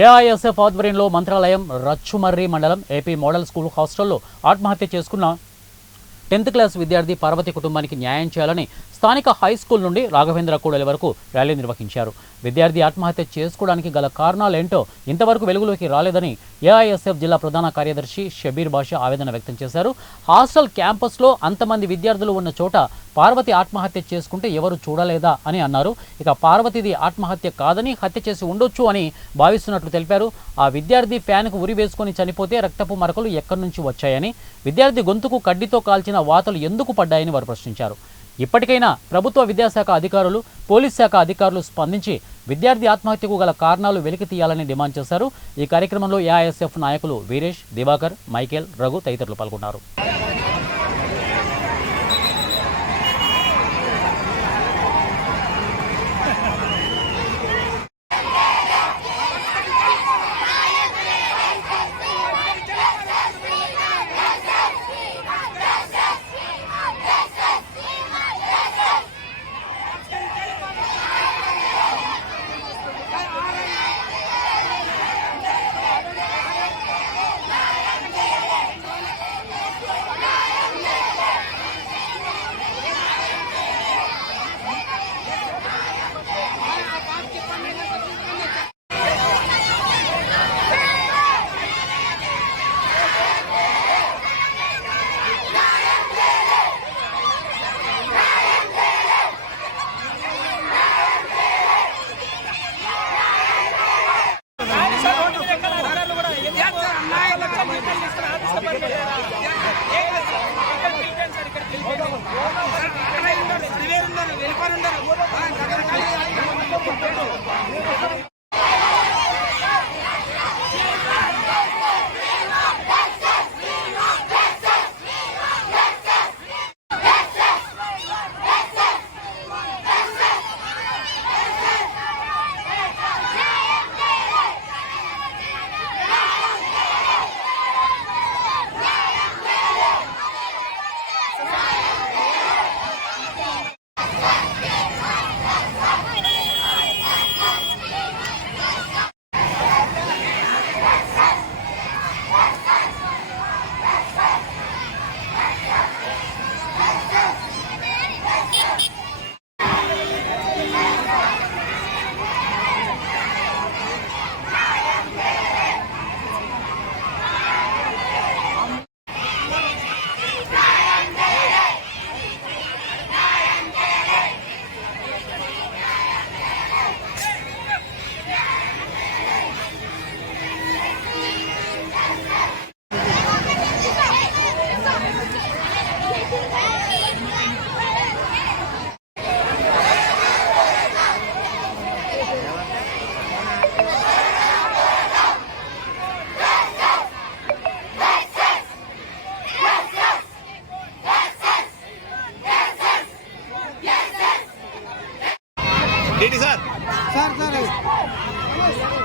AISF ఆధ్వర్యంలో మంత్రాలయం రచ్చుమర్రి మండలం AP model school హాస్టల్లో ఆత్మహత్య చేసుకున్న 10th క్లాస్ విద్యార్థి పార్వతి కుటుంబానికి న్యాయం చేయాలని స్థానిక హై స్కూల్ నుండి రాఘవేంద్ర కూడలి వరకు ర్యాలీ నిర్వహించారు. విద్యార్థి ఆత్మహత్య చేసుకోవడానికి గల కారణాలేంటో ఇంతవరకు వెలుగులోకి రాలేదని ఏఐఎస్ఎఫ్ జిల్లా ప్రధాన కార్యదర్శి షబీర్ బాషా ఆవేదన వ్యక్తం చేశారు. హాస్టల్ క్యాంపస్లో అంతమంది విద్యార్థులు ఉన్న చోట పార్వతి ఆత్మహత్య చేసుకుంటే ఎవరు చూడలేదా అని అన్నారు. ఇక పార్వతిది ఆత్మహత్య కాదని హత్య చేసి ఉండొచ్చు అని భావిస్తున్నట్లు తెలిపారు. ఆ విద్యార్థి ఫ్యాన్కు ఉరి వేసుకొని చనిపోతే రక్తపు మరకలు ఎక్కడి నుంచి వచ్చాయని, విద్యార్థి గొంతుకు కడ్డీతో కాల్చిన వాతలు ఎందుకు పడ్డాయని వారు ప్రశ్నించారు. ఇప్పటికైనా ప్రభుత్వ విద్యాశాఖ అధికారులు, పోలీస్ శాఖ అధికారులు స్పందించి విద్యార్థి ఆత్మహత్యకు గల కారణాలు వెలికి తీయాలని డిమాండ్ చేశారు. ఈ కార్యక్రమంలో ఏఐఎస్ఎఫ్ నాయకులు వీరేష్, దివాకర్, మైకేల్, రఘు తదితరులు పాల్గొన్నారు. సార్